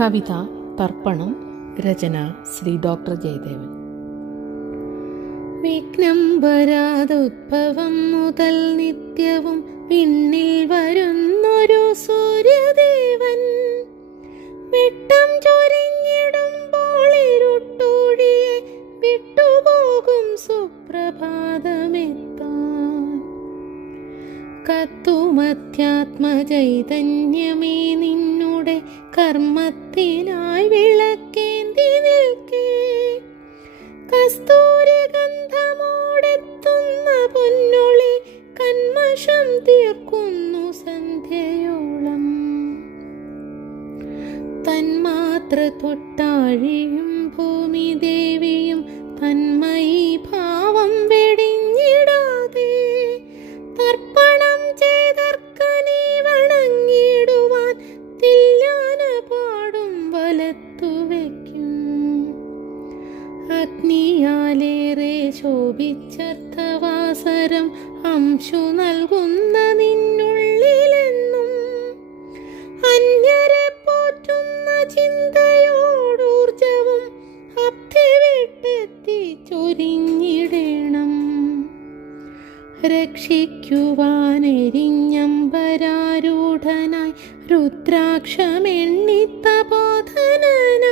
കവിത തർപ്പണം. രചന ശ്രീ ഡോക്ടർ ജയദേവൻ. വിഘ്നം വരാതുദ്ഭവം മുതൽ നിത്യവും വിണ്ണിൽ വരുന്നൊരു സൂര്യദേവൻ, വെട്ടം ചൊരിഞ്ഞിടുമ്പോൾ ഇരുട്ടൂഴിയെ വിട്ടുപോകും സുപ്രഭാതമെത്താൻ. കത്തുമധ്യാത്മചൈതന്യമേ നിന്നുടെ കർമ്മത്തിനായി വിളക്കേന്തി നിൽക്കേ, കസ്തൂരിഗന്ധമോടെത്തുന്ന പൊന്നൊളി കന്മഷം തീർക്കുന്നു സന്ധ്യയോളം. തന്മാത്ര തൊട്ടാഴിയും ഭൂമിദേവിയും തന്മയീ ഭാവം വെടിഞ്ഞിടാതെ, തർപ്പണം ചെയ്തർക്കനെ വണങ്ങിടുവാൻ തില്ലാന പാടും വലത്തുവയ്ക്കും. അഗ്നിയാലേറെ ശോഭിച്ചർത്ഥവാസരം അംശു നൽകുന്ന നിന്നുള്ളിലെന്നും, അന്യരെ പോറ്റുന്ന ചിന്തയോടൂർജവും അബ്ധി വിട്ടെത്തി ചൊരിഞ്ഞിടണം. രക്ഷിക്കുവാനെരിഞ്ഞമ്പരാരൂഢനായി രുദ്രാക്ഷമെണ്ണിത്തപോധനനായി